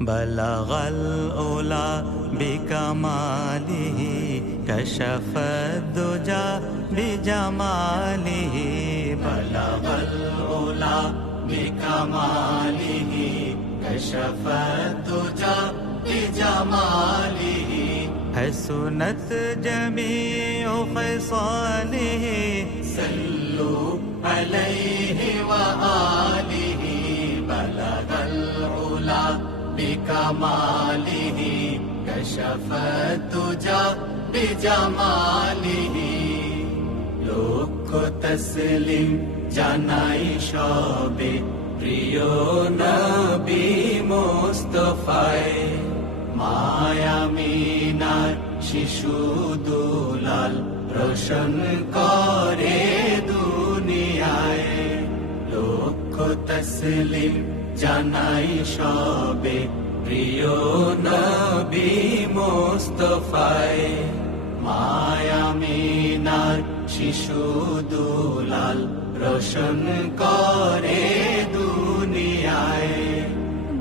بلغ الأولى بكماله كشف الدجى بجماله بلغ الأولى بكماله كشف الدجى بجماله حسنت جميع خصاله صلوا عليه وآله بلغ العلا بكماله كشف الدجى بجماله لك تسليم জানাই সবে প্রিয় নবী মুস্তাফায়ে মায়ামিনার শিশু দুলাল রোশন করে দুনিয়ায় লক্ষ তসলিম জানাই সবে প্রিয় নবী মুস্তাফায়ে মায়ামিনার শিশু দুলাল রোশন করে দুনিয়ায়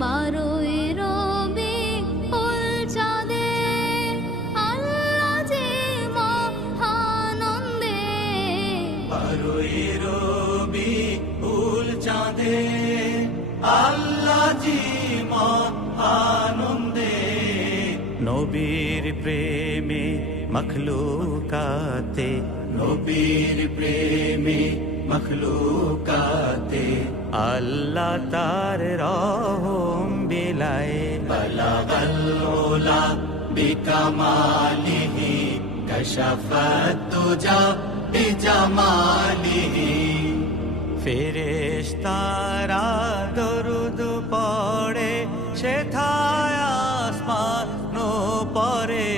বারোই রবিউল চাঁদে আল্লাহ যে মহানন্দে বারোই রবিউল চাঁদে আল্লাহ জি মহানন্দে নবীর প্রেমে মখলুকাতে নবীর প্রেমে মখলুকাতে আল্লাহ তার রহম বিলায় বলগল উলা বিকামালিহি কশফত তুজা বিজামালিহি ফেরেশতারা দরুদ পড়ে সেথায় আসমান পরে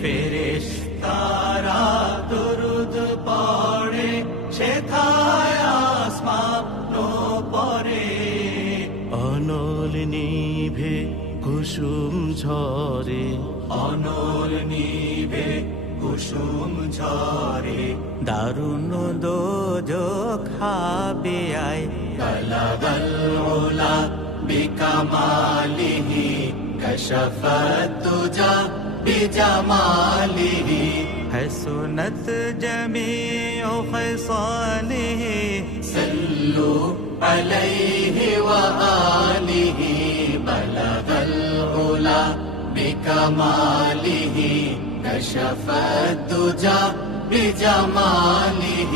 ফেরেশতারা দরুদ পড়ে সেথায় আসমান পরে অনল নিভে কুসুম ঝরে অনল নিভে কুসুম ঝরে দারুণ দোজখ হাবে আয় বলগল উলা বিকামালিহি কশফত তুজা বিজামালিহি حسنت جميع خصاله صلوا عليه وآله بلغ العلا بكماله كشف الدجى بجماله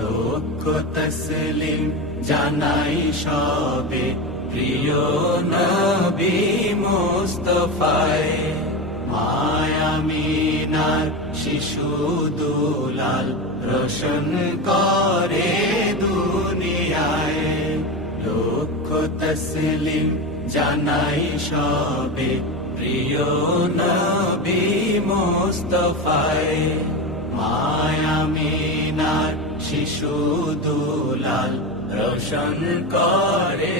লক্ষ তসলিম জানাই সবে প্রিয় নবী মুস্তাফায়ে মায়ামিনার শিশু দুলাল রোশন করে দুনিয়ায় লক্ষ তসলিম জানাই সবে প্রিয় নবী মুস্তাফায়ে মায়ামিনার শিশু দুলাল রোশন করে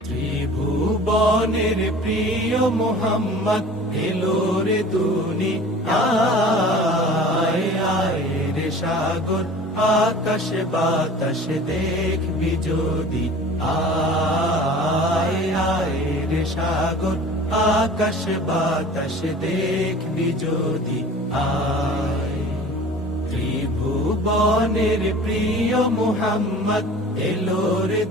ত্রিভুবনের প্রিয় মোহাম্মদ এলো রে দুনিয়ায় আয় রে সাগর আকাশ বাতাস দেখবি যদি আয় আয় রে সাগর আকাশ বাতাস দেখবি যদি আয় ত্রিভুবনের প্রিয় মোহাম্মদ এলো রে